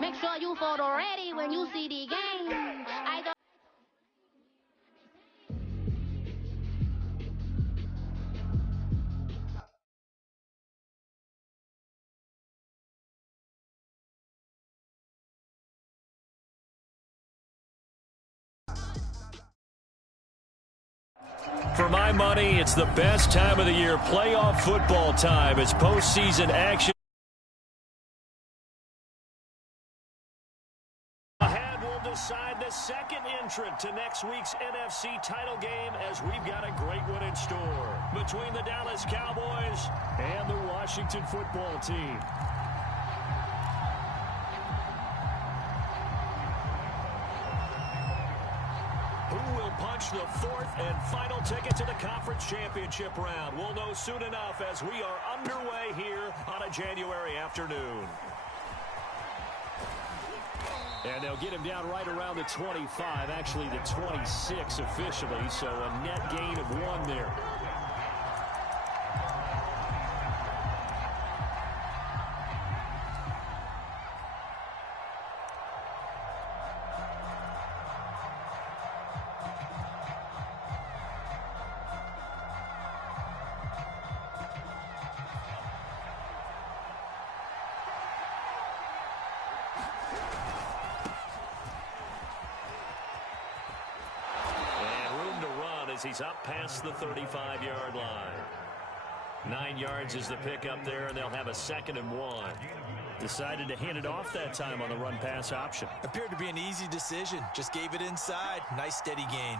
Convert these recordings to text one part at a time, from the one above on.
Make sure you photo ready when you see the game. I don't. For my money, it's the best time of the year. Playoff football time. It's postseason action. Ahead will decide the second entrant to next week's NFC title game, as we've got a great one in store between the Dallas Cowboys and the Washington football team. Who will punch the fourth and final ticket to the conference championship round? We'll know soon enough as we are underway here on a January afternoon. And they'll get him down right around the 25, actually the 26 officially, so a net gain of 1 there. He's up past the 35-yard line. 9 yards is the pickup there, and they'll have a 2nd and 1. Decided to hand it off that time on the run-pass option. Appeared to be an easy decision. Just gave it inside. Nice, steady gain.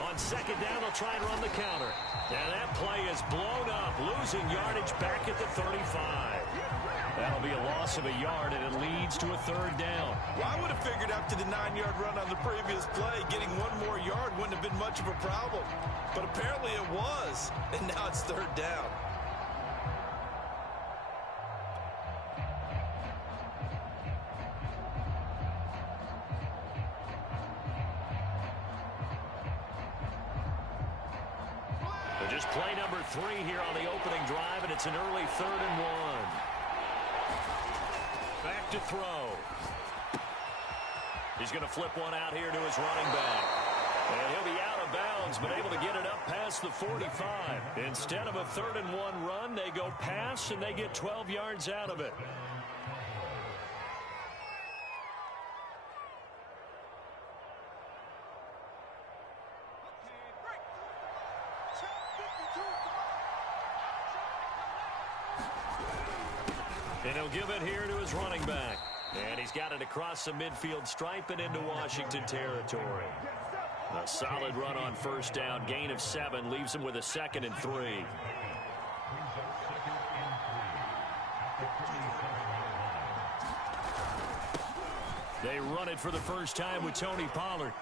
On 2nd down, they'll try and run the counter. And that play is blown up, losing yardage back at the 35. That'll be a loss of a yard, and it leads to a 3rd down. Well, I would have figured after the 9-yard run on the previous play, getting 1 more yard wouldn't have been much of a problem. But apparently it was, and now it's 3rd down. Just play number 3 here on the opening drive, and it's an early 3rd and 1. Back to throw. He's going to flip one out here to his running back. And he'll be out of bounds, but able to get it up past the 45. Instead of a 3rd and 1 run, they go pass, and they get 12 yards out of it. And he'll give it here to his running back. And he's got it across the midfield stripe and into Washington territory. A solid run on 1st down. Gain of 7 leaves him with a 2nd and 3. They run it for the first time with Tony Pollard.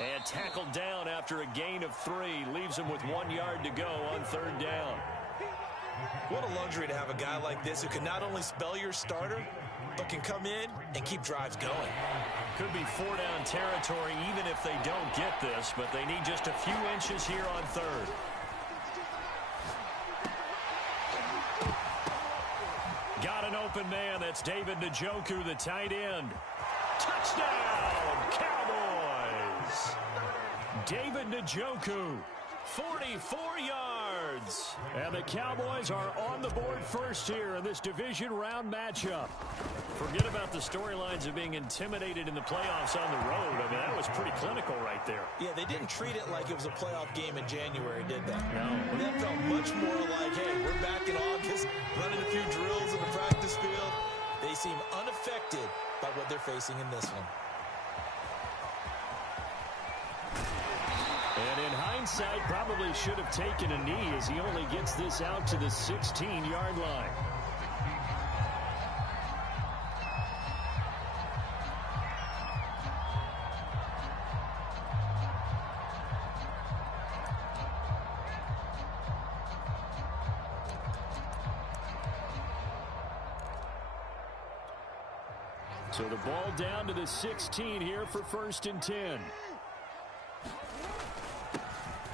And tackled down after a gain of 3. Leaves him with 1 yard to go on 3rd down. What a luxury to have a guy like this who can not only spell your starter, but can come in and keep drives going. Could be 4-down territory even if they don't get this, but they need just a few inches here on 3rd. Got an open man. That's David Njoku, the tight end. Touchdown, Cowboys! David Njoku, 44 yards. And the Cowboys are on the board first here in this division round matchup. Forget about the storylines of being intimidated in the playoffs on the road. I mean, that was pretty clinical right there. Yeah, they didn't treat it like it was a playoff game in January, did they? No. That felt much more like, hey, we're back in August, running a few drills in the practice field. They seem unaffected by what they're facing in this one. And in hindsight, probably should have taken a knee as he only gets this out to the 16-yard line. So the ball down to the 16 here for 1st and 10.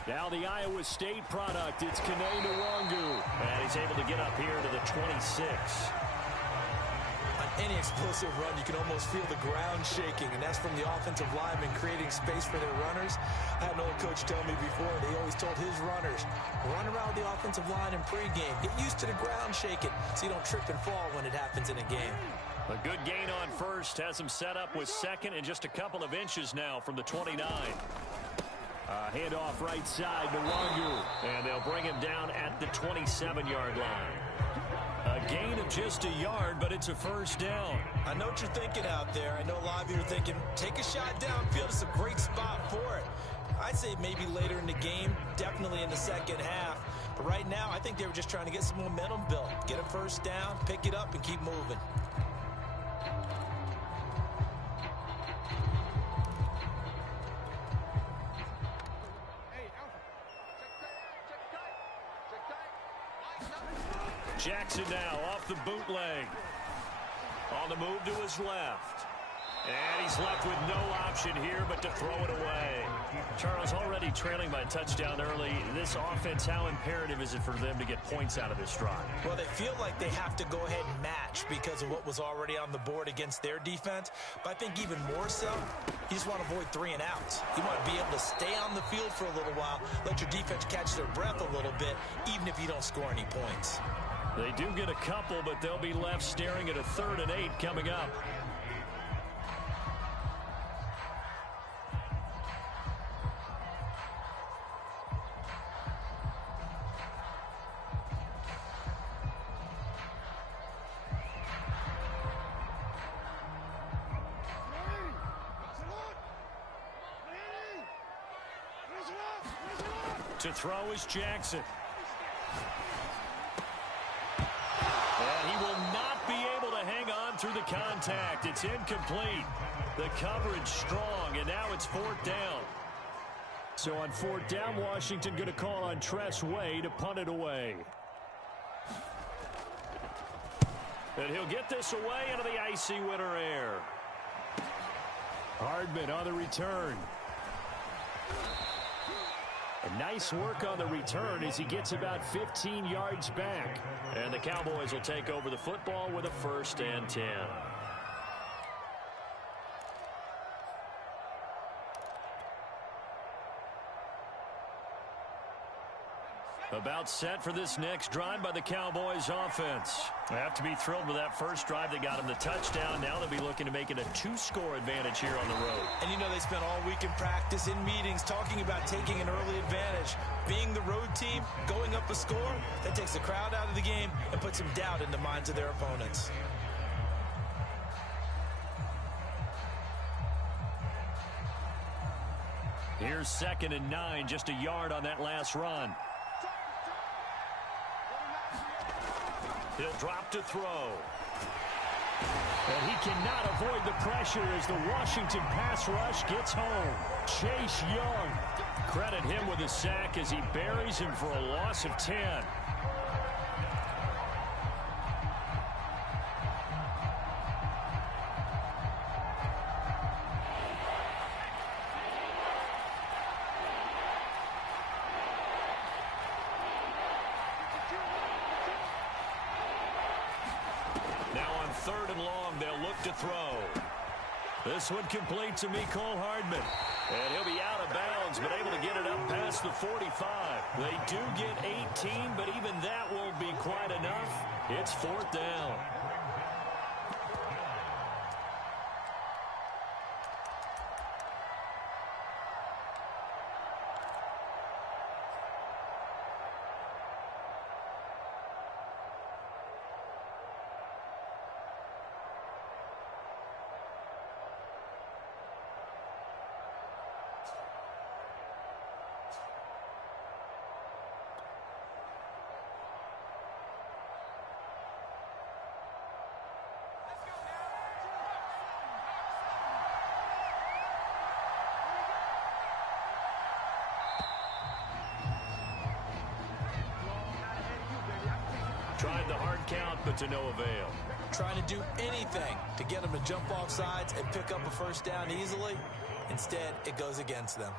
Now the Iowa State product, it's Kene Nwangu. And he's able to get up here to the 26. Any explosive run, you can almost feel the ground shaking, and that's from the offensive linemen creating space for their runners. I had an old coach tell me before, they always told his runners, run around the offensive line in pregame. Get used to the ground shaking so you don't trip and fall when it happens in a game. A good gain on first has him set up with second and just a couple of inches now from the 29. Handoff right side to Wangu, and they'll bring him down at the 27-yard line. A gain of just a yard, but it's a first down. I know what you're thinking out there. I know a lot of you are thinking, take a shot downfield. It's a great spot for it. I'd say maybe later in the game, definitely in the second half. But right now, I think they were just trying to get some momentum built. Get a first down, pick it up, and keep moving. Jackson now off the bootleg. On the move to his left. And he's left with no option here but to throw it away. Charles, already trailing by a touchdown early. This offense, how imperative is it for them to get points out of this drive? Well, they feel like they have to go ahead and match because of what was already on the board against their defense. But I think even more so, you just want to avoid 3 and outs. You want to be able to stay on the field for a little while, let your defense catch their breath a little bit, even if you don't score any points. They do get a couple, but they'll be left staring at a 3rd and 8 coming up. To throw is Jackson. And he will not be able to hang on through the contact. It's incomplete. The coverage strong, and now it's 4th down. So on 4th down, Washington going to call on Tress Way to punt it away. And he'll get this away into the icy winter air. Hardman on the return. And nice work on the return as he gets about 15 yards back. And the Cowboys will take over the football with a 1st and 10. About set for this next drive by the Cowboys offense. They have to be thrilled with that first drive that got them the touchdown. Now they'll be looking to make it a 2-score advantage here on the road. And you know they spent all week in practice, in meetings, talking about taking an early advantage. Being the road team, going up a score, that takes the crowd out of the game and puts some doubt in the minds of their opponents. Here's 2nd and 9, just a yard on that last run. He'll drop to throw. And he cannot avoid the pressure as the Washington pass rush gets home. Chase Young. Credit him with a sack as he buries him for a loss of 10. Now on 3rd and long, they'll look to throw. This one complete to Mecole Hardman. And he'll be out of bounds, but able to get it up past the 45. They do get 18, but even that won't be quite enough. It's 4th down. Tried the hard count, but to no avail. Trying to do anything to get them to jump off sides and pick up a 1st down easily. Instead, it goes against them.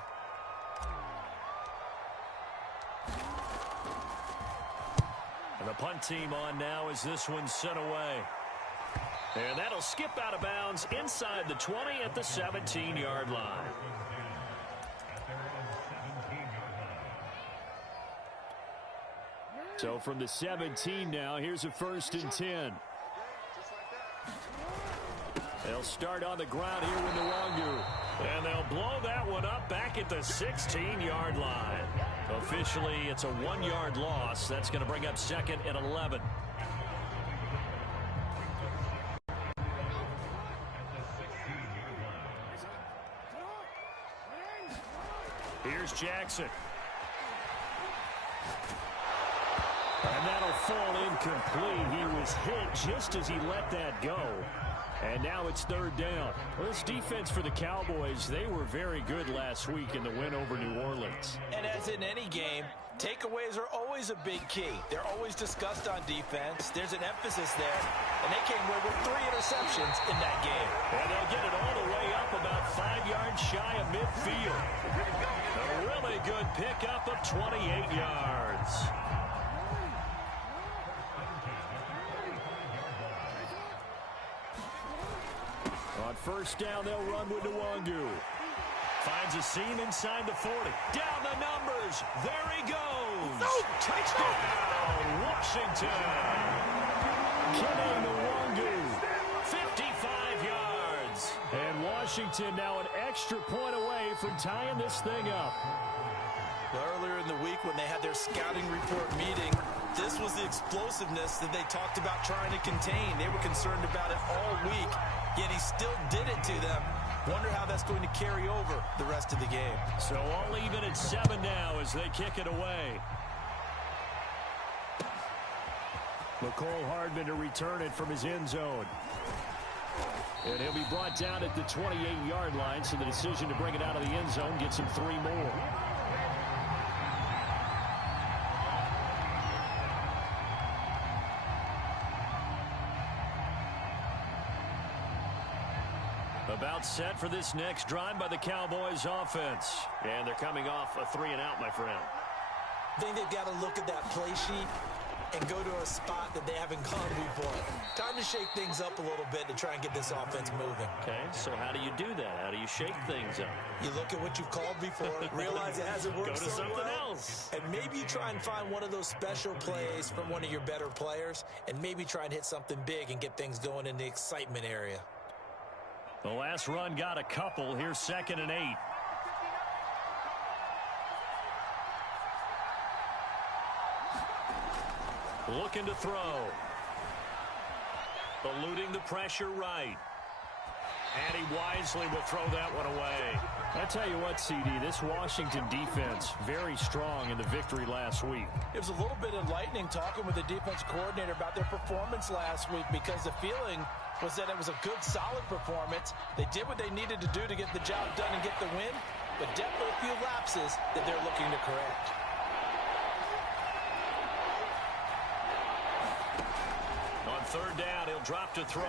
And the punt team on now as this one's sent away. And that'll skip out of bounds inside the 20 at the 17-yard line. So from the 17 now, here's a 1st and 10. They'll start on the ground here with Nwangu. And they'll blow that one up back at the 16-yard line. Officially, it's a 1-yard loss. That's going to bring up 2nd and 11. Here's Jackson. And that'll fall incomplete. He was hit just as he let that go. And now it's 3rd down. Well, this defense for the Cowboys, they were very good last week in the win over New Orleans. And as in any game, takeaways are always a big key. They're always discussed on defense. There's an emphasis there. And they came away with 3 interceptions in that game. And they'll get it all the way up about 5 yards shy of midfield. A really good pickup of 28 yards. On 1st down, they'll run with Nwangu. Finds a seam inside the 40. Down the numbers. There he goes. Touchdown, Washington. Kenny Nwangu, 55 yards. And Washington now an extra point away from tying this thing up. Well, earlier in the week when they had their scouting report meeting, this was the explosiveness that they talked about trying to contain. They were concerned about it all week, yet he still did it to them. Wonder how that's going to carry over the rest of the game. So all even at 7 now as they kick it away. McCole Hardman to return it from his end zone. And he'll be brought down at the 28-yard line, so the decision to bring it out of the end zone gets him 3 more. About set for this next drive by the Cowboys offense. And they're coming off a 3-and-out, my friend. I think they've got to look at that play sheet and go to a spot that they haven't gone before. Time to shake things up a little bit to try and get this offense moving. Okay, so how do you do that? How do you shake things up? You look at what you've called before, realize it hasn't worked Go to so something well, else. and maybe you try and find one of those special plays from one of your better players, and maybe try and hit something big and get things going in the excitement area. The last run got a couple. Here's 2nd and 8. Looking to throw. Eluding the pressure right. And he wisely will throw that one away. I tell you what, CD, this Washington defense, very strong in the victory last week. It was a little bit enlightening talking with the defense coordinator about their performance last week, because the feeling was that it was a good, solid performance. They did what they needed to do to get the job done and get the win, but definitely a few lapses that they're looking to correct. On 3rd down, he'll drop to throw.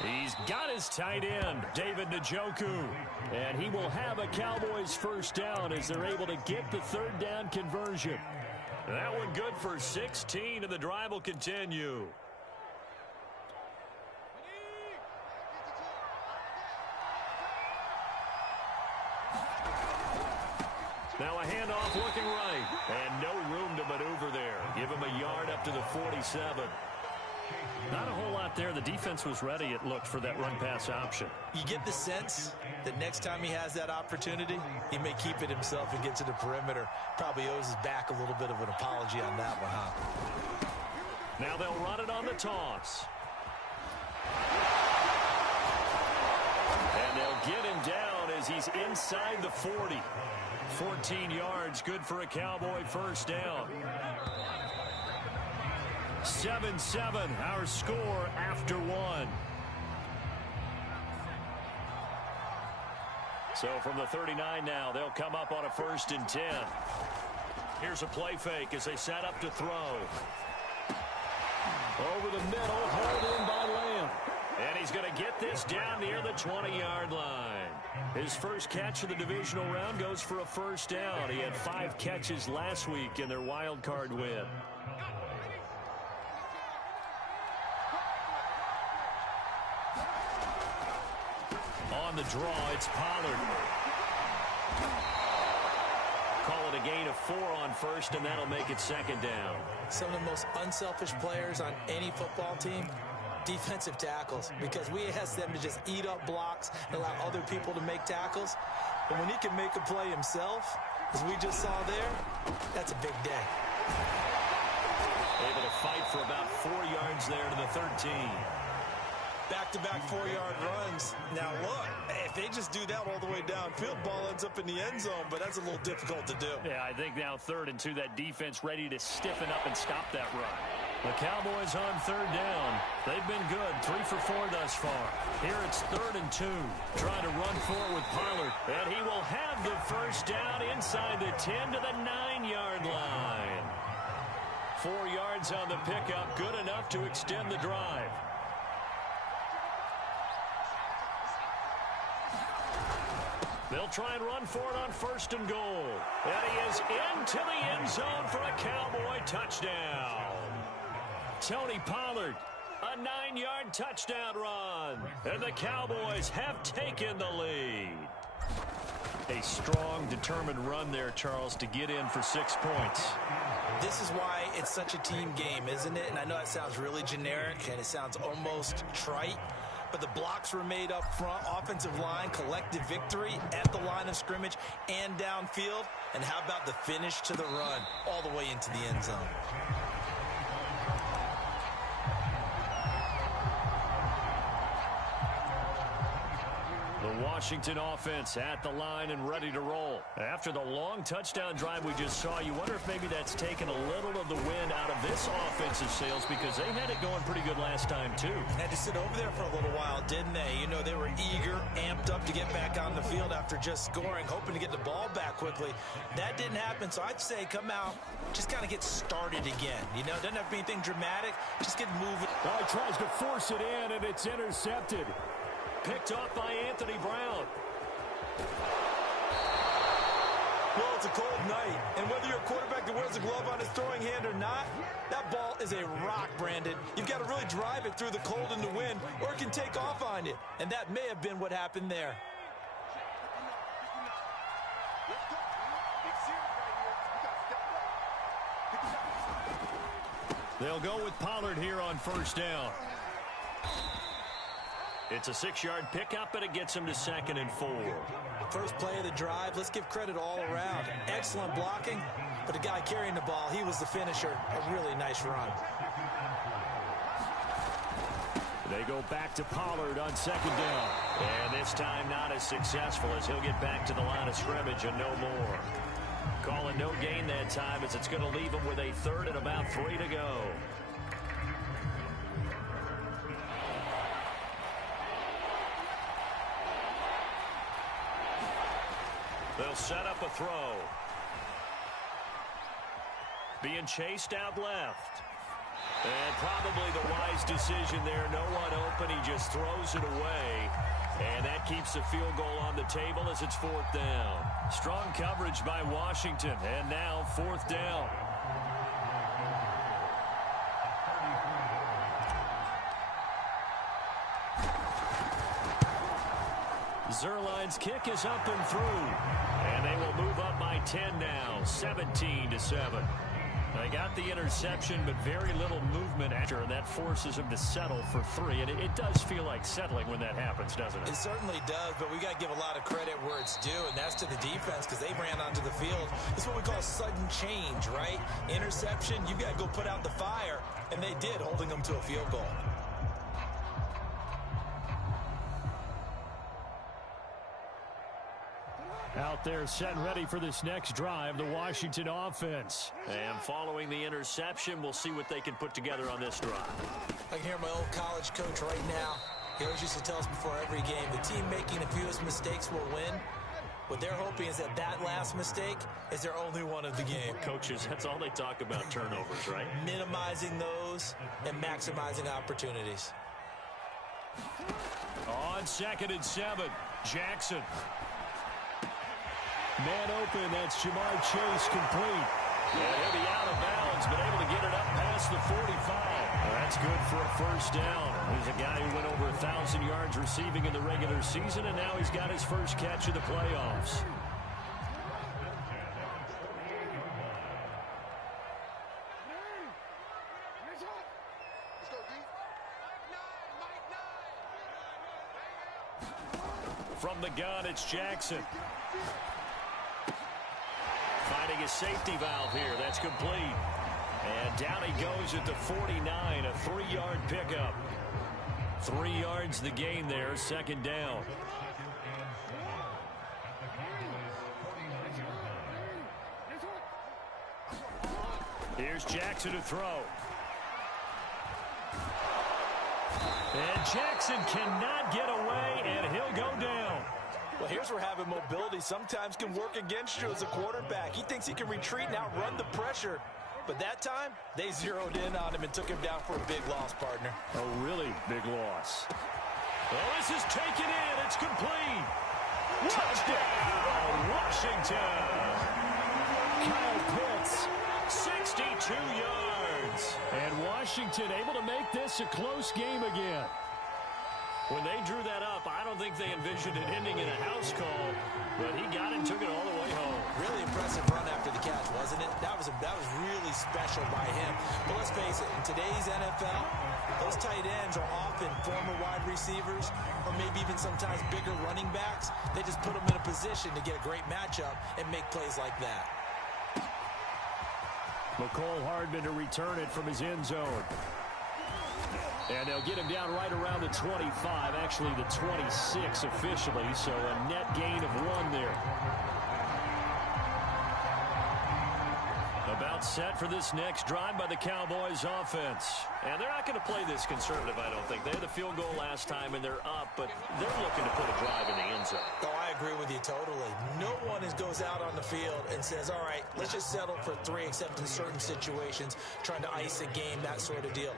He's got his tight end, David Njoku. And he will have a Cowboys 1st down as they're able to get the 3rd down conversion. That one good for 16, and the drive will continue. Now a handoff looking right. And no room to maneuver there. Give him a yard up to the 47. Not a whole lot there. The defense was ready, it looked, for that run-pass option. You get the sense that next time he has that opportunity, he may keep it himself and get to the perimeter. Probably owes his back a little bit of an apology on that one, huh? Now they'll run it on the toss. And they'll get him down as he's inside the 40. 14 yards, good for a Cowboy 1st down. 7-7, our score after 1. So from the 39 now, they'll come up on a 1st and 10. Here's a play fake as they set up to throw. Over the middle, hauled in by Lamb. And he's going to get this down near the 20-yard line. His first catch of the divisional round goes for a 1st down. He had 5 catches last week in their wild card win. the draw. It's Pollard. Call it a gain of 4 on first, and that'll make it second down. Some of the most unselfish players on any football team, defensive tackles, because we ask them to just eat up blocks and allow other people to make tackles. And when he can make a play himself, as we just saw there, that's a big day. Able to fight for about 4 yards there to the 13. Back-to-back 4-yard runs. Now look, if they just do that all the way downfield, ball ends up in the end zone, but that's a little difficult to do. Yeah, I think now 3rd and 2, that defense ready to stiffen up and stop that run. The Cowboys on 3rd down. They've been good, 3 for 4 thus far. Here it's 3rd and 2. Trying to run forward with Pollard, and he will have the first down inside the 10 to the 9-yard line. 4 yards on the pickup, good enough to extend the drive. They'll try and run for it on 1st and goal. And he is into the end zone for a Cowboy touchdown. Tony Pollard, a 9-yard touchdown run. And the Cowboys have taken the lead. A strong, determined run there, Charles, to get in for 6 points. This is why it's such a team game, isn't it? And I know that sounds really generic and it sounds almost trite, but the blocks were made up front, offensive line, collective victory at the line of scrimmage and downfield. And how about the finish to the run all the way into the end zone? The Washington offense at the line and ready to roll. After the long touchdown drive we just saw, you wonder if maybe that's taken a little of the wind out of this offensive sails, because they had it going pretty good last time too. Had to sit over there for a little while, didn't they? You know, they were eager, amped up to get back on the field after just scoring, hoping to get the ball back quickly. That didn't happen, so I'd say come out, just kind of get started again. You know, doesn't have to be anything dramatic, just get moving. Oh, he tries to force it in, and it's intercepted. Picked off by Anthony Brown. Well, it's a cold night, and whether you're a quarterback that wears a glove on his throwing hand or not, that ball is a rock, Brandon. You've got to really drive it through the cold and the wind, or it can take off on you. And that may have been what happened there. They'll go with Pollard here on 1st down. It's a 6-yard pickup, and it gets him to 2nd and 4. First play of the drive, let's give credit all around. Excellent blocking, but the guy carrying the ball, he was the finisher. A really nice run. They go back to Pollard on 2nd down. And this time not as successful, as he'll get back to the line of scrimmage and no more. Calling no gain that time, as it's going to leave him with a 3rd and about 3 to go. They'll set up a throw. Being chased out left. And probably the wise decision there. No one open. He just throws it away. And that keeps the field goal on the table as it's 4th down. Strong coverage by Washington. And now 4th down. Zerline's kick is up and through. And they will move up by 10 now, 17-7. They got the interception, but very little movement after, and that forces them to settle for 3. And it does feel like settling when that happens, doesn't it? It certainly does, but we got to give a lot of credit where it's due, and that's to the defense, because they ran onto the field. It's what we call sudden change, right? Interception, you got to go put out the fire, and they did, holding them to a field goal. Out there set and ready for this next drive, the Washington offense. And following the interception, we'll see what they can put together on this drive. I can hear my old college coach right now. He always used to tell us before every game, the team making the fewest mistakes will win. What they're hoping is that that last mistake is their only one of the game. Coaches, that's all they talk about, turnovers, right? Minimizing those and maximizing opportunities. On 2nd and 7, Jackson. Man open, that's Jamar Chase complete. And he'll be out of bounds, but able to get it up past the 45. That's good for a first down. He's a guy who went over 1,000 yards receiving in the regular season, and now he's got his first catch of the playoffs. From the gun, it's Jackson. Finding a safety valve here. That's complete. And down he goes at the 49, a 3-yard pickup. 3 yards the gain there, second down. Here's Jackson to throw. And Jackson cannot get away, and he'll go down. Well, here's where having mobility sometimes can work against you as a quarterback. He thinks he can retreat and outrun the pressure. But that time, they zeroed in on him and took him down for a big loss, partner. A really big loss. Well, this is taken in. It's complete. Touchdown, Washington. Kyle Pitts, 62 yards. And Washington able to make this a close game again. When they drew that up, I don't think they envisioned it ending in a house call, but he got it and took it all the way home. Really impressive run after the catch, wasn't it? That was really special by him. But let's face it, in today's NFL, those tight ends are often former wide receivers or maybe even sometimes bigger running backs. They just put them in a position to get a great matchup and make plays like that. McCole Hardman to return it from his end zone. And they'll get him down right around the 25, actually the 26 officially, so a net gain of 1 there. About set for this next drive by the Cowboys offense. And they're not going to play this conservative, I don't think. They had the field goal last time, and they're up, but they're looking to put a drive in the end zone. Oh, I agree with you totally. No one goes out on the field and says, all right, let's just settle for 3, except in certain situations, trying to ice a game, that sort of deal.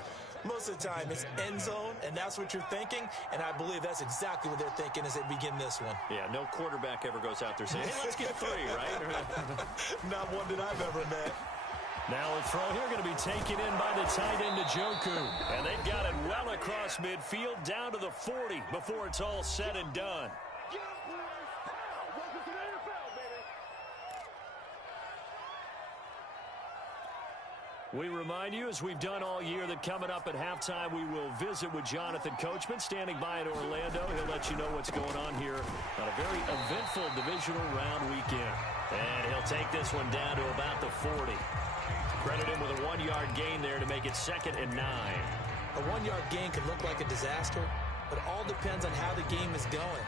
Most of the time, it's end zone, and that's what you're thinking, and I believe that's exactly what they're thinking as they begin this one. Yeah, no quarterback ever goes out there saying, hey, let's get 3, right? Not one that I've ever met. Now a throw here going to be taken in by the tight end, Njoku. And they've got it well across midfield, down to the 40 before it's all said and done. We remind you, as we've done all year, that coming up at halftime, we will visit with Jonathan Coachman, standing by in Orlando. He'll let you know what's going on here on a very eventful divisional round weekend. And he'll take this one down to about the 40. Credit him with a 1-yard gain there to make it 2nd and 9. A 1-yard gain can look like a disaster, but it all depends on how the game is going.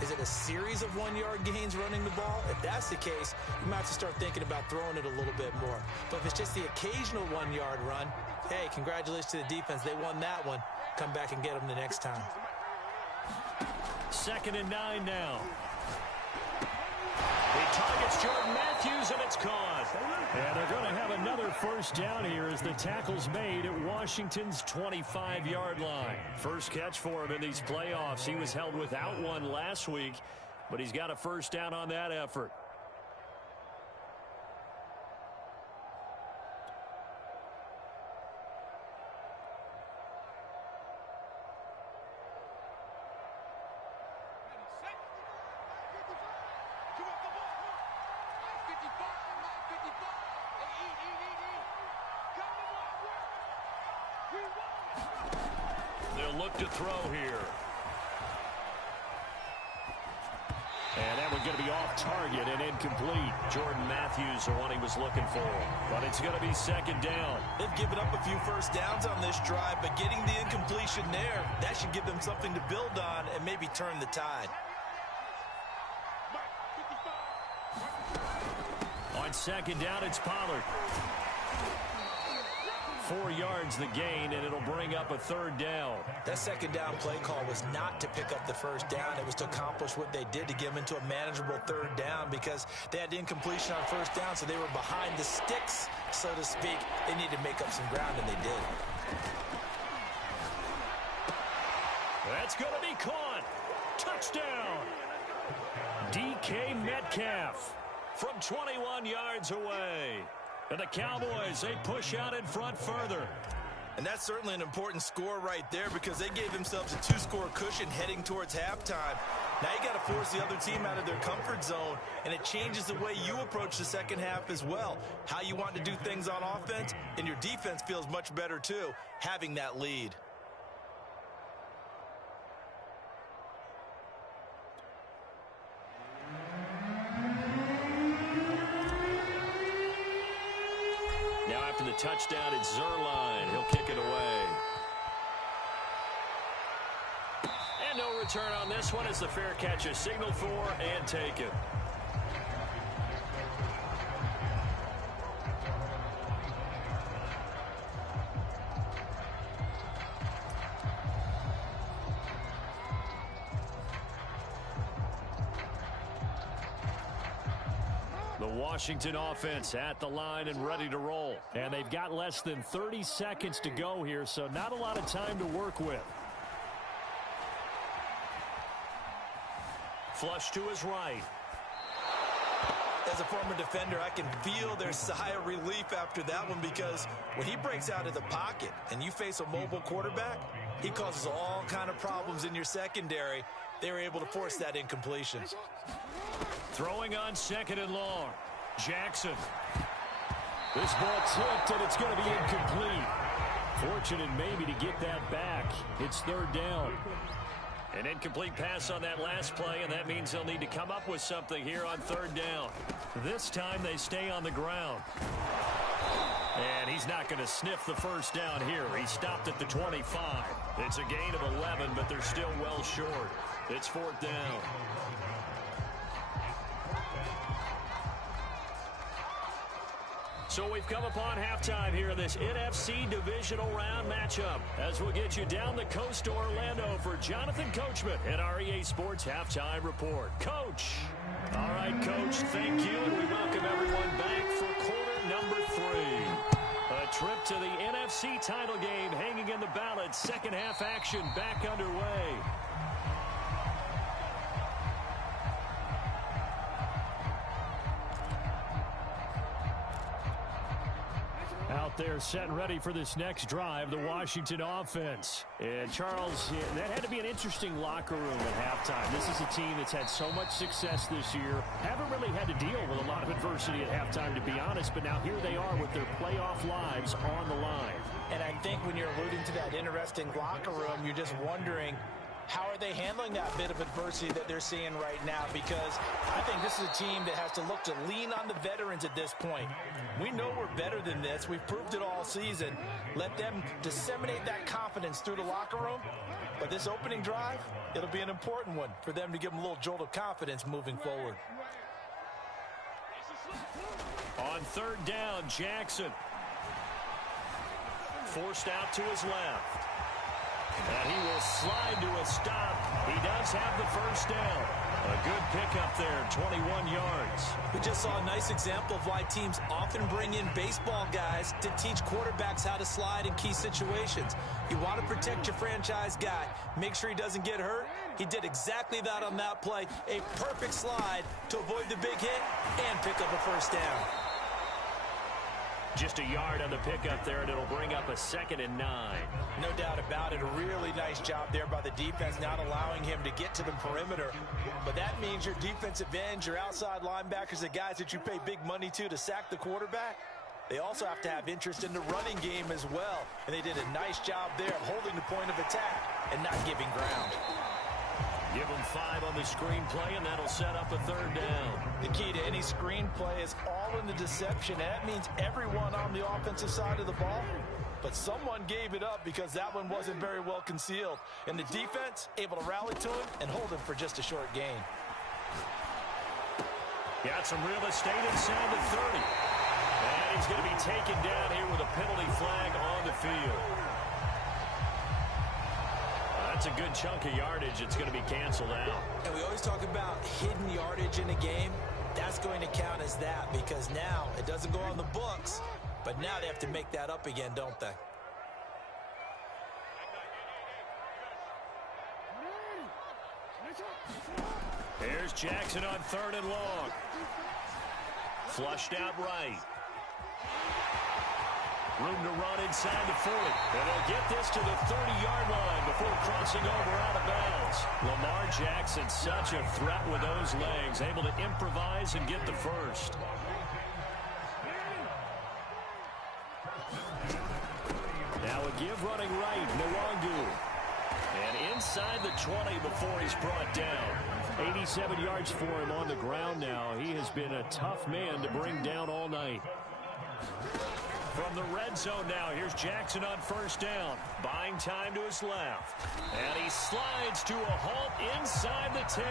Is it a series of 1-yard gains running the ball? If that's the case, you might have to start thinking about throwing it a little bit more. But if it's just the occasional 1-yard run, hey, congratulations to the defense. They won that one. Come back and get them the next time. 2nd and 9 now. He targets Jordan Matthews, and it's caught. And they're going to have another first down here as the tackle's made at Washington's 25-yard line. First catch for him in these playoffs. He was held without one last week, but he's got a first down on that effort. They'll look to throw here. And that one's going to be off target and incomplete. Jordan Matthews, the one he was looking for. But it's going to be 2nd down. They've given up a few first downs on this drive, but getting the incompletion there, that should give them something to build on and maybe turn the tide. On 2nd down, it's Pollard. 4 yards the gain, and it'll bring up a 3rd down. That 2nd down play call was not to pick up the first down. It was to accomplish what they did to get them into a manageable 3rd down because they had the incompletion on first down, so they were behind the sticks, so to speak. They needed to make up some ground, and they did. That's going to be caught. Touchdown. DK Metcalf from 21 yards away. And the Cowboys, they push out in front further. And that's certainly an important score right there because they gave themselves a 2-score cushion heading towards halftime. Now you got to force the other team out of their comfort zone, and it changes the way you approach the second half as well. How you want to do things on offense, and your defense feels much better too, having that lead. Now after the touchdown, it's Zerline. He'll kick it away. And no return on this one as the fair catch is signaled for and taken. The Washington offense at the line and ready to roll. And they've got less than 30 seconds to go here, so not a lot of time to work with. Flush to his right. As a former defender, I can feel their sigh of relief after that one because when he breaks out of the pocket and you face a mobile quarterback, he causes all kind of problems in your secondary. They were able to force that incompletion. Throwing on 2nd and long. Jackson. This ball tipped, and it's going to be incomplete. Fortunate maybe to get that back. It's 3rd down. An incomplete pass on that last play, and that means they'll need to come up with something here on 3rd down. This time they stay on the ground. And he's not going to sniff the 1st down here. He stopped at the 25. It's a gain of 11, but they're still well short. It's 4th down. So we've come upon halftime here in this NFC Divisional Round matchup as we'll get you down the coast to Orlando for Jonathan Coachman at our EA Sports Halftime Report. Coach. All right, Coach, thank you, and we welcome everyone back for quarter number 3. A trip to the NFC title game hanging in the balance. Second half action back underway. Out there set and ready for this next drive, the Washington offense. And Charles, that had to be an interesting locker room at halftime. This is a team that's had so much success this year. Haven't really had to deal with a lot of adversity at halftime, to be honest, but now here they are with their playoff lives on the line. And I think when you're alluding to that interesting locker room, you're just wondering, how are they handling that bit of adversity that they're seeing right now? Because I think this is a team that has to look to lean on the veterans at this point. We know we're better than this. We've proved it all season. Let them disseminate that confidence through the locker room. But this opening drive, it'll be an important one for them to give them a little jolt of confidence moving forward. On 3rd down, Jackson. Forced out to his left. And he will slide to a stop. He does have the 1st down. A good pickup there, 21 yards. We just saw a nice example of why teams often bring in baseball guys to teach quarterbacks how to slide in key situations. You want to protect your franchise guy. Make sure he doesn't get hurt. He did exactly that on that play. A perfect slide to avoid the big hit and pick up a 1st down. Just a yard on the pickup there, and it'll bring up a 2nd and 9. No doubt about it. A really nice job there by the defense, not allowing him to get to the perimeter. But that means your defensive ends, your outside linebackers, the guys that you pay big money to sack the quarterback, they also have to have interest in the running game as well. And they did a nice job there of holding the point of attack and not giving ground. Give them 5 on the screenplay, and that'll set up a 3rd down. The key to any screenplay is all in the deception. And that means everyone on the offensive side of the ball. But someone gave it up because that one wasn't very well concealed. And the defense able to rally to him and hold him for just a short gain. Got some real estate inside the 30. And he's going to be taken down here with a penalty flag on the field. That's a good chunk of yardage. It's going to be canceled out. And we always talk about hidden yardage in a game. That's going to count as that because now it doesn't go on the books, but now they have to make that up again, don't they? Here's Jackson on 3rd and long. Flushed out right. Room to run inside the 40. And they'll get this to the 30-yard line before crossing over out of bounds. Lamar Jackson, such a threat with those legs, able to improvise and get the first. Now a give running right, Nwangu. And inside the 20 before he's brought down. 87 yards for him on the ground now. He has been a tough man to bring down all night. From the red zone now, here's Jackson on first down. Buying time to his left. And he slides to a halt inside the 10.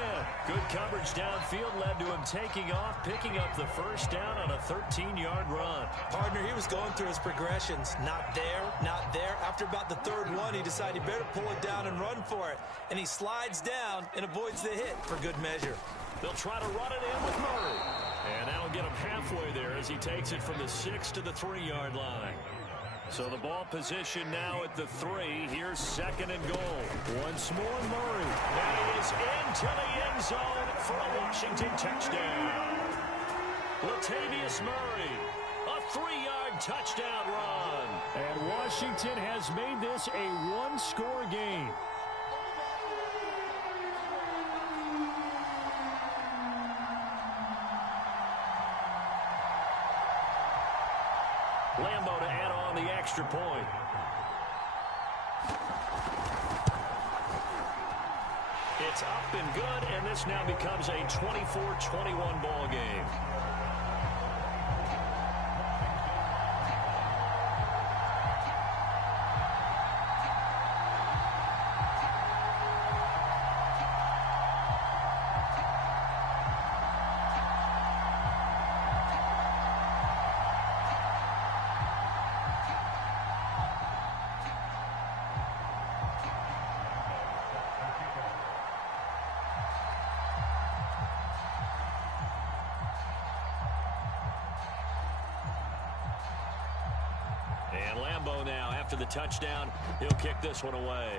Good coverage downfield led to him taking off, picking up the first down on a 13-yard run. Partner, he was going through his progressions. Not there, not there. After about the third one, he decided he better pull it down and run for it. And he slides down and avoids the hit for good measure. They'll try to run it in with Murray. And that'll get him halfway there as he takes it from the 6 to the 3-yard line. So the ball position now at the 3. Here's second and goal. Once more, Murray. And he is into the end zone for a Washington touchdown. Latavius Murray, a 3-yard touchdown run. And Washington has made this a one-score game. Lambo to add on the extra point. It's up and good, and this now becomes a 24-21 ball game. And Lambo now, after the touchdown, he'll kick this one away.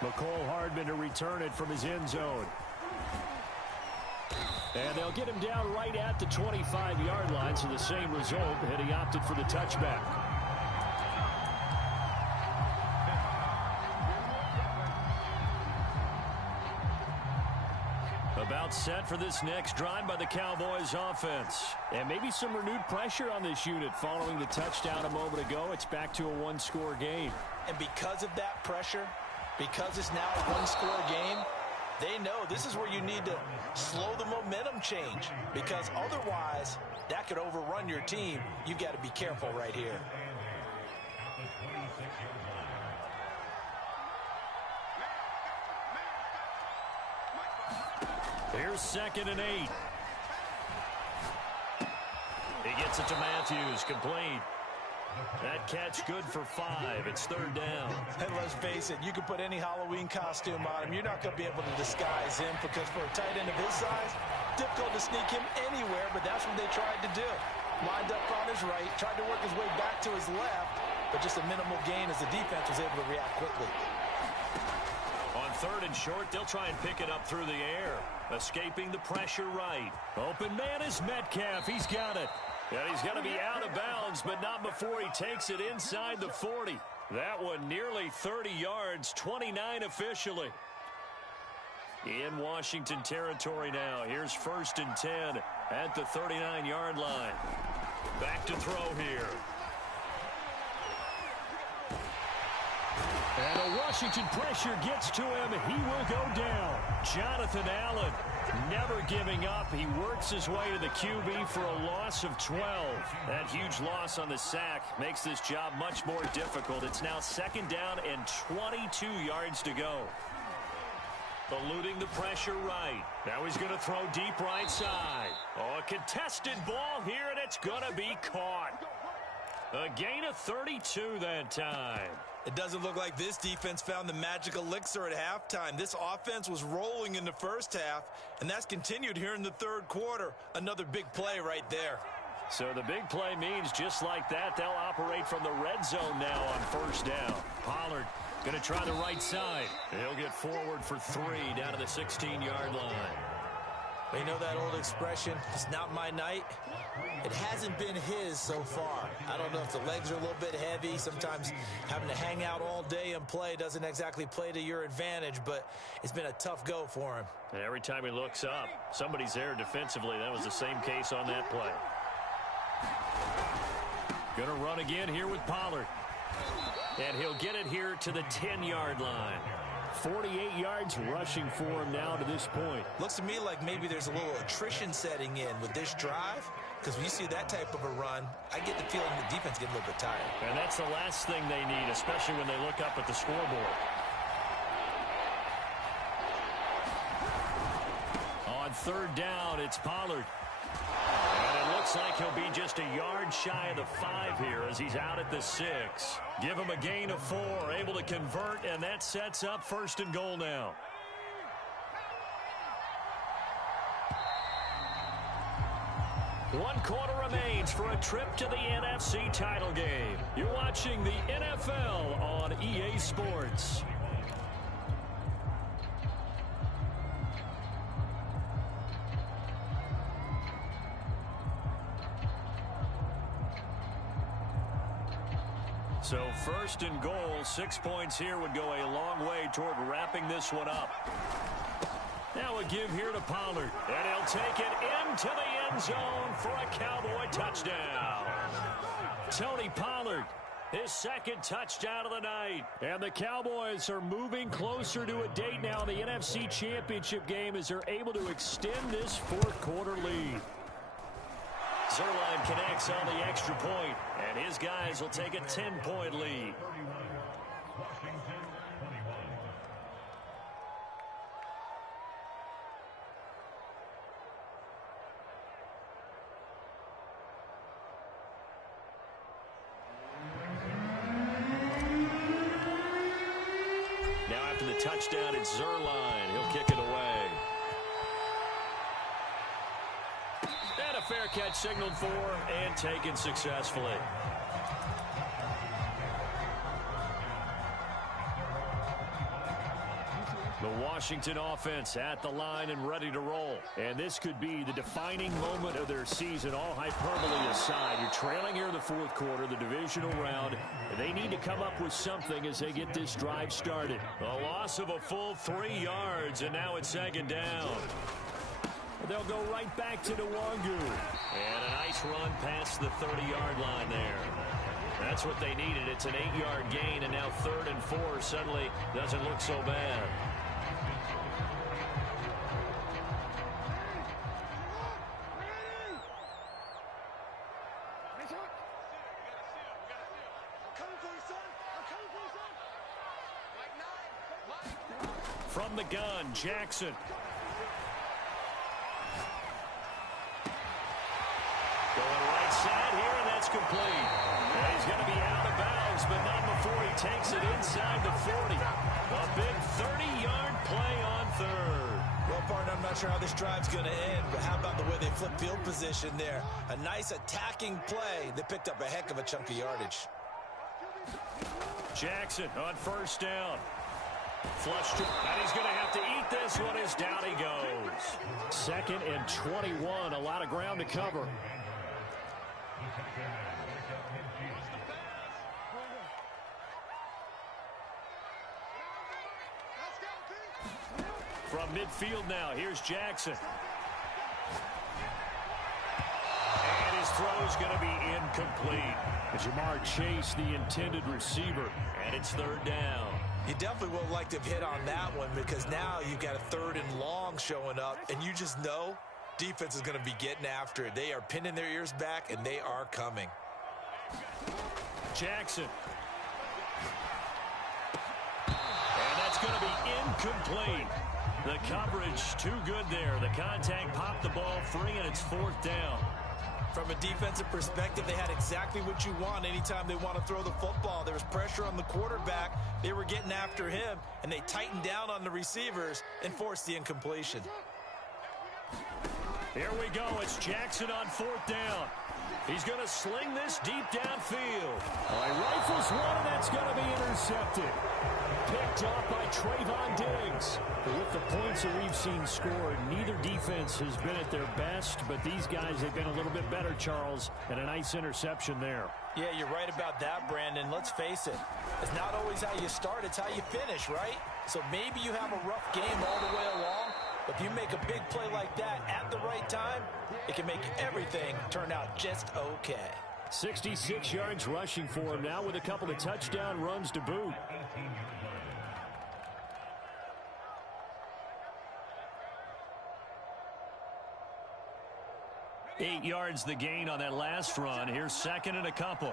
McCole Hardman to return it from his end zone. And they'll get him down right at the 25-yard line, so the same result, and he opted for the touchback. About set for this next drive by the Cowboys offense. And maybe some renewed pressure on this unit following the touchdown a moment ago. It's back to a one-score game. And because of that pressure, because it's now a one-score game, they know this is where you need to slow the momentum change. Because otherwise, that could overrun your team. You've got to be careful right here. Here's second and 8. He gets it to Matthews, complete. That catch good for 5. It's third down. And let's face it, you can put any Halloween costume on him. You're not going to be able to disguise him because for a tight end of his size, difficult to sneak him anywhere, but that's what they tried to do. Lined up on his right, tried to work his way back to his left, but just a minimal gain as the defense was able to react quickly. On third and short, they'll try and pick it up through the air. Escaping the pressure right. Open man is Metcalf. He's got it. And he's going to be out of bounds, but not before he takes it inside the 40. That one nearly 30 yards, 29 officially. In Washington territory now. Here's first and 10 at the 39-yard line. Back to throw here. And a Washington pressure gets to him. He will go down. Jonathan Allen never giving up. He works his way to the QB for a loss of 12. That huge loss on the sack makes this job much more difficult. It's now second down and 22 yards to go. Eluding the pressure right. Now he's going to throw deep right side. Oh, a contested ball here, and it's going to be caught. A gain of 32 that time. It doesn't look like this defense found the magic elixir at halftime. This offense was rolling in the first half, and that's continued here in the third quarter. Another big play right there. So the big play means just like that, they'll operate from the red zone now on first down. Pollard going to try the right side. He'll get forward for 3 down to the 16-yard line. You know that old expression, it's not my night? It hasn't been his so far. I don't know if the legs are a little bit heavy. Sometimes having to hang out all day and play doesn't exactly play to your advantage, but it's been a tough go for him. And every time he looks up, somebody's there defensively. That was the same case on that play. Gonna run again here with Pollard. And he'll get it here to the 10-yard line. 48 yards rushing for him now to this point. Looks to me like maybe there's a little attrition setting in with this drive, because when you see that type of a run, I get the feeling the defense getting a little bit tired. And that's the last thing they need, especially when they look up at the scoreboard. On third down, it's Pollard. And it looks like he'll be just a yard shy of the 5 here as he's out at the 6. Give him a gain of 4, able to convert, and that sets up 1st and goal now. One quarter remains for a trip to the NFC title game. You're watching the NFL on EA Sports. So 1st and goal, 6 points here would go a long way toward wrapping this one up. Now a give here to Pollard, and he'll take it into the end zone for a Cowboy touchdown. Tony Pollard, his 2nd touchdown of the night. And the Cowboys are moving closer to a date now in the NFC Championship game as they're able to extend this 4th quarter lead. Zerline connects on the extra point, and his guys will take a 10-point lead. Now after the touchdown, it's Zerline. He'll kick it away. Fair catch signaled for and taken successfully. The Washington offense at the line and ready to roll. And this could be the defining moment of their season, all hyperbole aside. You're trailing here in the 4th quarter, the divisional round. And they need to come up with something as they get this drive started. A loss of a full 3 yards, and now it's 2nd down. They'll go right back to Nwangu. And a nice run past the 30-yard line there. That's what they needed. It's an 8-yard gain, and now 3rd and 4 suddenly doesn't look so bad. From the gun, Jackson. Going right side here, and that's complete. And he's going to be out of bounds, but not before he takes it inside the 40. A big 30-yard play on 3rd. Well, partner, I'm not sure how this drive's going to end, but how about the way they flip field position there? A nice attacking play. They picked up a heck of a chunk of yardage. Jackson on 1st down. Flushed, and he's going to have to eat this one as down he goes. 2nd and 21, a lot of ground to cover. From midfield now, here's Jackson. And his throw's going to be incomplete. Jamar Chase, the intended receiver, and it's 3rd down. You definitely would like to have hit on that one, because now you've got a 3rd and long showing up, and you just know defense is going to be getting after it. They are pinning their ears back, and they are coming. Jackson. And that's going to be incomplete. The coverage too good there. The contact popped the ball free, and it's 4th down. From a defensive perspective, they had exactly what you want anytime they want to throw the football. There was pressure on the quarterback. They were getting after him, and they tightened down on the receivers and forced the incompletion. Here we go. It's Jackson on 4th down. He's going to sling this deep downfield. He rifles one, and that's going to be intercepted. Picked off by Trayvon Diggs. With the points that we've seen scored, neither defense has been at their best, but these guys have been a little bit better, Charles, and a nice interception there. Yeah, you're right about that, Brandon. Let's face it. It's not always how you start, it's how you finish, right? So maybe you have a rough game all the way along, but if you make a big play like that at the right time, it can make everything turn out just okay. 66 yards rushing for him now with a couple of touchdown runs to boot. 8 yards the gain on that last run. Here's second and a couple.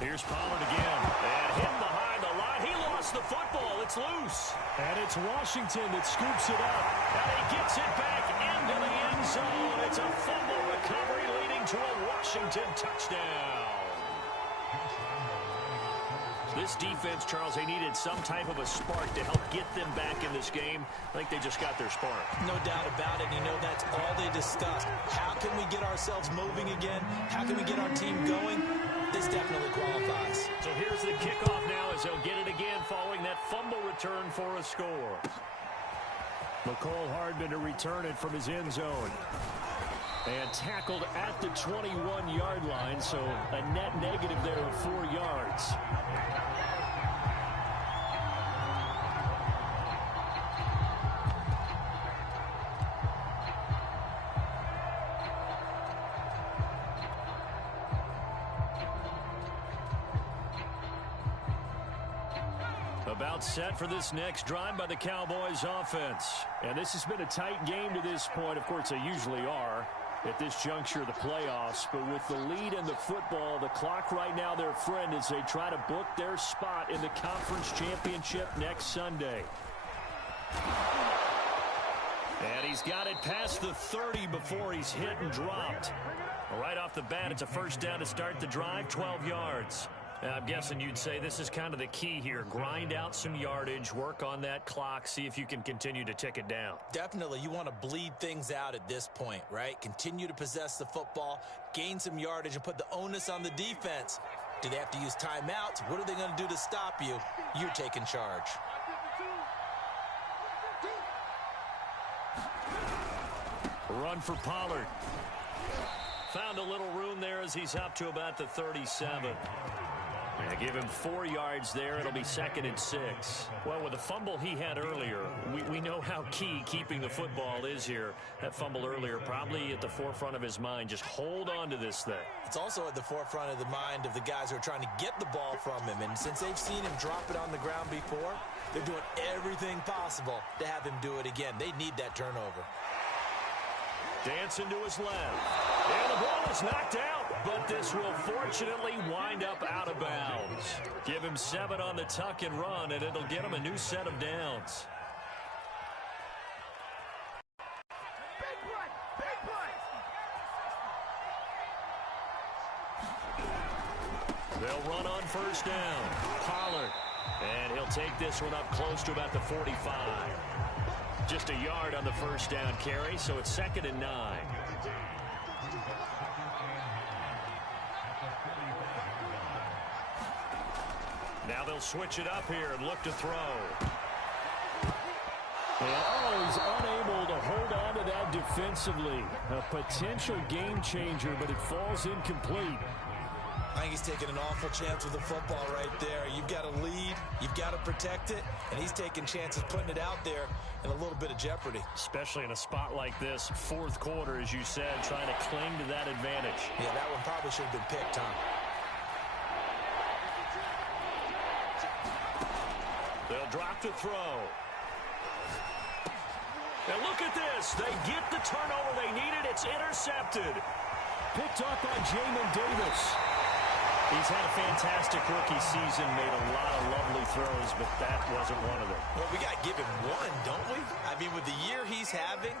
Here's Pollard again. And hit behind the line. He lost the football. It's loose. And it's Washington that scoops it up. And he gets it back into the end zone. It's a fumble recovery leading to a Washington touchdown. This defense, Charles, they needed some type of a spark to help get them back in this game. I think they just got their spark. No doubt about it. You know, that's all they discussed. How can we get ourselves moving again? How can we get our team going? This definitely qualifies. So here's the kickoff now as they'll get it again following that fumble return for a score. McCole Hardman to return it from his end zone. And tackled at the 21-yard line, so a net negative there of 4 yards. About set for this next drive by the Cowboys offense. And this has been a tight game to this point. Of course, they usually are at this juncture of the playoffs. But with the lead in the football, the clock right now their friend as they try to book their spot in the conference championship next Sunday. And he's got it past the 30 before he's hit and dropped. Right off the bat, it's a first down to start the drive, 12 yards. I'm guessing you'd say this is kind of the key here. Grind out some yardage, work on that clock, see if you can continue to tick it down. Definitely. You want to bleed things out at this point, right? Continue to possess the football, gain some yardage, and put the onus on the defense. Do they have to use timeouts? What are they going to do to stop you? You're taking charge. Run for Pollard. Found a little room there as he's up to about the 37. And give him 4 yards there. It'll be 2nd and 6. Well, with the fumble he had earlier, we know how key keeping the football is here. That fumble earlier probably at the forefront of his mind. Just hold on to this thing. It's also at the forefront of the mind of the guys who are trying to get the ball from him. And since they've seen him drop it on the ground before, they're doing everything possible to have him do it again. They need that turnover. Dancing to his left. And the ball is knocked out, but this will fortunately wind up out of bounds. Give him 7 on the tuck and run, and it'll get him a new set of downs. They'll run on first down. Pollard. And he'll take this one up close to about the 45. Just a yard on the first down carry, so it's 2nd and 9. Now they'll switch it up here and look to throw. And he's unable to hold on to that defensively. A potential game changer, but it falls incomplete. I think he's taking an awful chance with the football right there. You've got to lead, you've got to protect it, and he's taking chances putting it out there in a little bit of jeopardy. Especially in a spot like this, 4th quarter, as you said, trying to cling to that advantage. Yeah, that one probably should have been picked, huh? They'll drop to throw. And look at this. They get the turnover they needed. It's intercepted. Picked up by Jamin Davis. He's had a fantastic rookie season, made a lot of lovely throws, but that wasn't one of them. Well, we got to give him one, don't we? I mean, with the year he's having,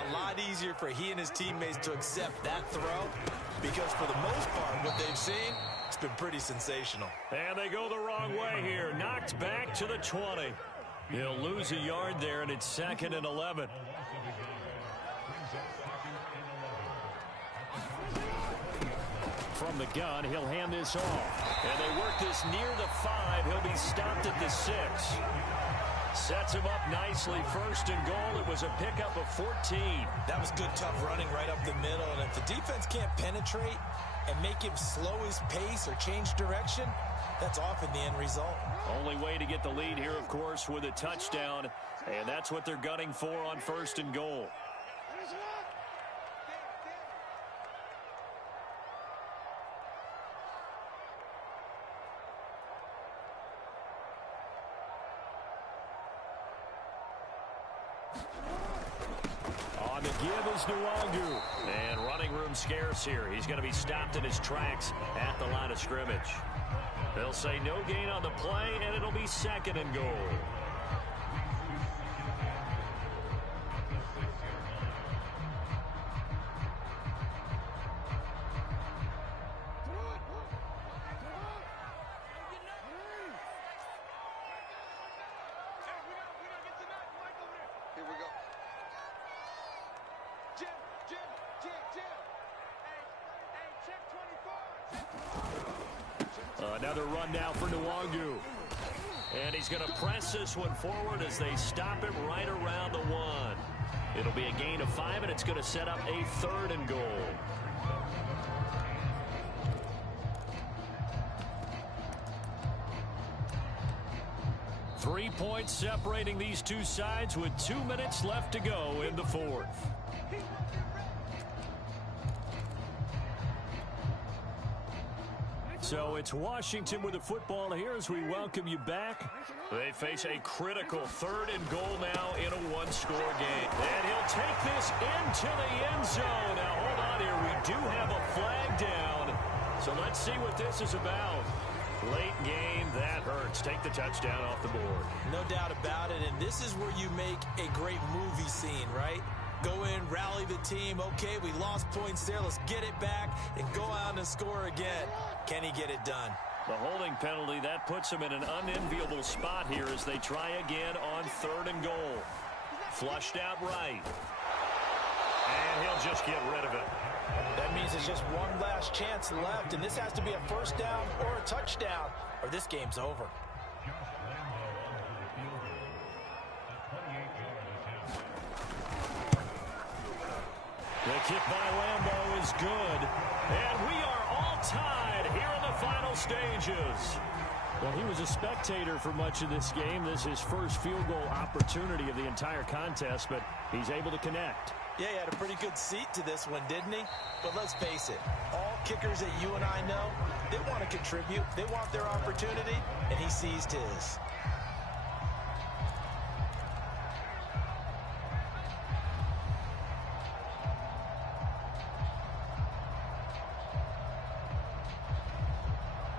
a lot easier for he and his teammates to accept that throw because for the most part, what they've seen, it's been pretty sensational. And they go the wrong way here. Knocked back to the 20. He'll lose a yard there, and it's 2nd and 11. from the gun. He'll hand this off. And they work this near the 5. He'll be stopped at the 6. Sets him up nicely. First and goal. It was a pickup of 14. That was good, tough running right up the middle. And if the defense can't penetrate and make him slow his pace or change direction, that's often the end result. Only way to get the lead here, of course, with a touchdown. And that's what they're gunning for on first and goal. On the give is Nwangu. And running room scarce here. He's going to be stopped in his tracks at the line of scrimmage. They'll say no gain on the play, and it'll be second and goal. Another run now for Nwangu. And he's going to press this one forward as they stop him right around the 1. It'll be a gain of 5, and it's going to set up a third and goal. Three points separating these two sides with 2 minutes left to go in the fourth. So it's Washington with the football here as we welcome you back. They face a critical third and goal now in a one-score game. And he'll take this into the end zone. Now, hold on here. We do have a flag down. So let's see what this is about. Late game, that hurts. Take the touchdown off the board. No doubt about it. And this is where you make a great movie scene, right? Go in, rally the team. Okay, we lost points there. Let's get it back and go out and score again. Can he get it done? The holding penalty, that puts him in an unenviable spot here as they try again on third and goal. Flushed out right. And he'll just get rid of it. That means it's just one last chance left, and this has to be a first down or a touchdown, or this game's over. The kick by Lambeau is good. And we are all tied here in the final stages. Well, he was a spectator for much of this game. This is his first field goal opportunity of the entire contest, but he's able to connect. Yeah, he had a pretty good seat to this one, didn't he? But let's face it, all kickers that you and I know, they want to contribute. They want their opportunity, and he seized his.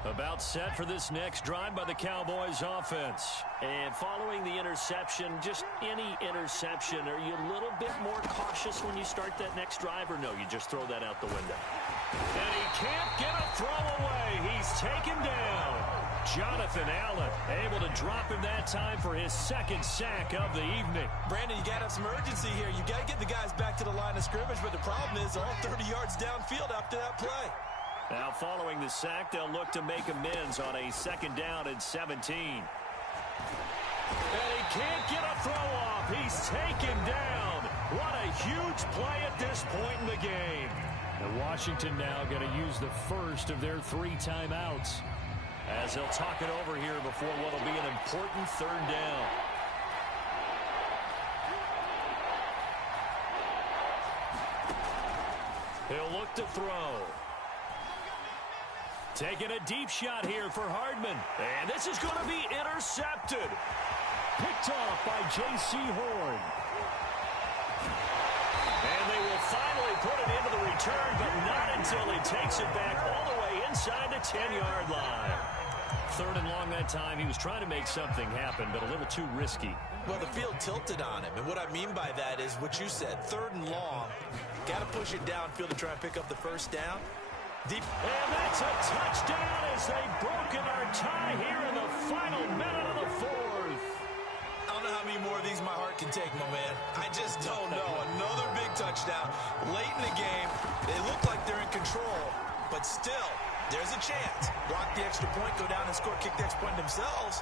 About set for this next drive by the Cowboys offense. And following the interception, just any interception, are you a little bit more cautious when you start that next drive, or no, you just throw that out the window? And he can't get a throw away. He's taken down. Jonathan Allen able to drop him that time for his second sack of the evening. Brandon, you got to have some urgency here. You got to get the guys back to the line of scrimmage, but the problem is all 30 yards downfield after that play. Now following the sack, they'll look to make amends on a second down and 17. And he can't get a throw off. He's taken down. What a huge play at this point in the game. And Washington now going to use the first of their 3 timeouts as they'll talk it over here before what will be an important third down. He'll look to throw. Taking a deep shot here for Hardman. And this is going to be intercepted. Picked off by J.C. Horn. And they will finally put it into the return, but not until he takes it back all the way inside the 10-yard line. Third and long that time. He was trying to make something happen, but a little too risky. Well, the field tilted on him, and what I mean by that is what you said. Third and long. Got to push it downfield to try and pick up the first down. Deep. And that's a touchdown as they've broken our tie here in the final minute of the fourth. I don't know how many more of these my heart can take, my man. I just don't know. Another big touchdown late in the game. They look like they're in control, but still, there's a chance. Block the extra point, go down and score, kick the extra point themselves.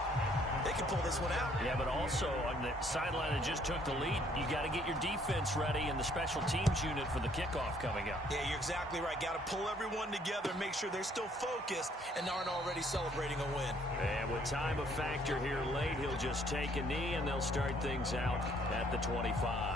They can pull this one out. Yeah, but also on the sideline that just took the lead, you got to get your defense ready and the special teams unit for the kickoff coming up. Yeah, you're exactly right. Got to pull everyone together and make sure they're still focused and aren't already celebrating a win. And with time a factor here late, he'll just take a knee and they'll start things out at the 25.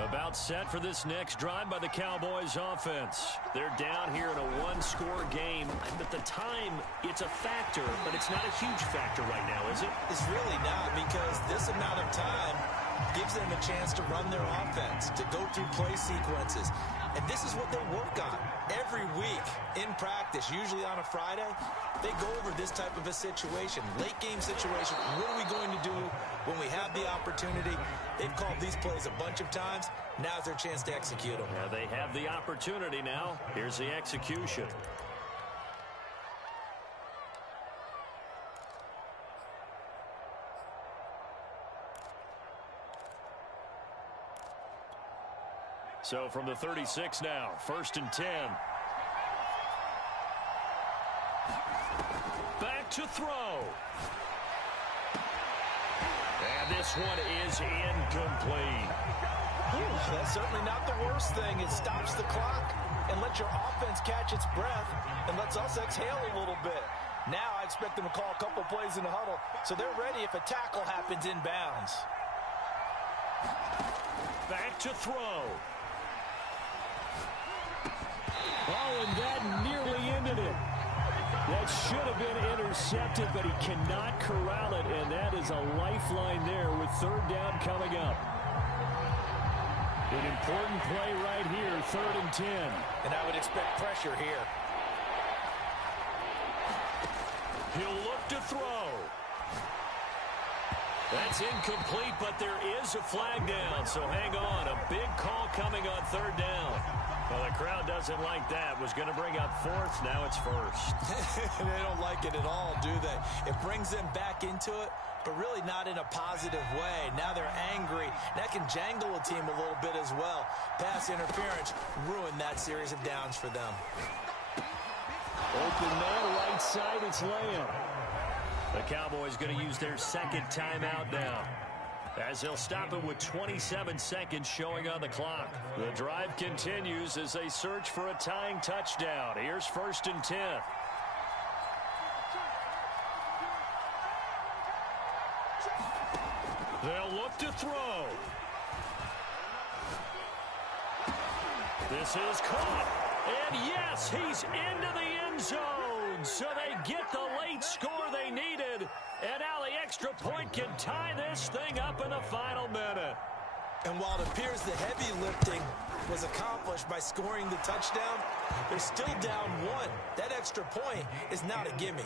About set for this next drive by the Cowboys offense. They're down here in a one-score game. At the time, it's a factor, but it's not a huge factor right now, is it? It's really not, because this amount of time gives them a chance to run their offense, to go through play sequences. And this is what they work on every week in practice, usually on a Friday. They go over this type of a situation, late game situation. What are we going to do when we have the opportunity? They've called these plays a bunch of times. Now's their chance to execute them. Yeah, they have the opportunity now. Here's the execution. So from the 36 now, 1st and 10. Back to throw. And this one is incomplete. That's certainly not the worst thing. It stops the clock and lets your offense catch its breath and lets us exhale a little bit. Now I expect them to call a couple plays in the huddle so they're ready if a tackle happens inbounds. Back to throw. Oh, and that nearly ended it. That should have been intercepted, but he cannot corral it, and that is a lifeline there with 3rd down coming up. An important play right here, 3rd and 10. And I would expect pressure here. He'll look to throw. That's incomplete, but there is a flag down, so hang on. A big call coming on 3rd down. Well, the crowd doesn't like that. Was going to bring up 4th. Now it's 1st. They don't like it at all, do they? It brings them back into it, but really not in a positive way. Now they're angry. That can jangle a team a little bit as well. Pass interference ruined that series of downs for them. Open man, right side, it's Lamb. The Cowboys going to use their 2nd timeout now, as they'll stop it with 27 seconds showing on the clock. The drive continues as they search for a tying touchdown. Here's 1st and 10. They'll look to throw. This is caught. And yes, he's into the end zone. So they get the late score they needed. And now the extra point can tie this thing up in the final minute. And while it appears the heavy lifting was accomplished by scoring the touchdown, they're still down 1. That extra point is not a gimme.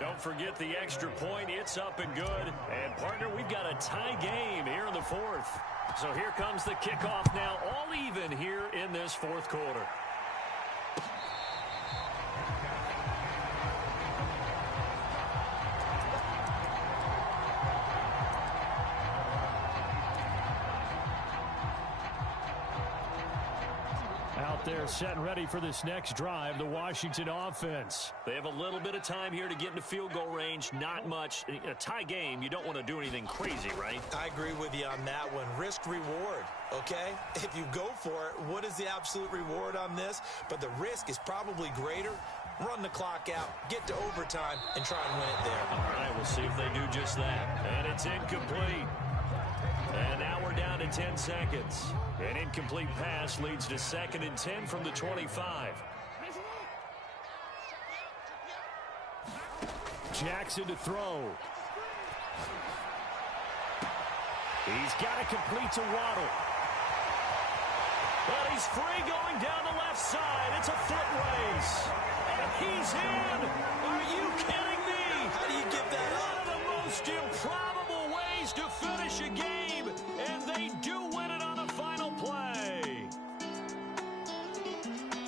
Don't forget the extra point. It's up and good. And, partner, we've got a tie game here in the 4th. So here comes the kickoff now, all even here in this 4th quarter. They're set and ready for this next drive, the Washington offense. They have a little bit of time here to get into field goal range, not much. In a tie game, you don't want to do anything crazy, right? I agree with you on that one. Risk-reward, okay? If you go for it, what is the absolute reward on this? But the risk is probably greater. Run the clock out, get to overtime, and try and win it there. All right, we'll see if they do just that. And it's incomplete. And now we're down to 10 seconds. An incomplete pass leads to 2nd and 10 from the 25. Jackson to throw. He's got to complete to Waddle. But he's free going down the left side. It's a foot race. And he's in. Are you kidding me? How do you give that up? One of the most improbable ways to finish a game. And they do win it on the final play.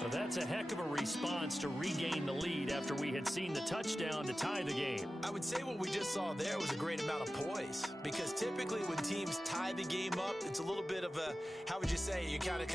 So that's a heck of a response to regain the lead after we had seen the touchdown to tie the game. I would say what we just saw there was a great amount of poise, because typically when teams tie the game up, it's a little bit of a, how would you say, you kind of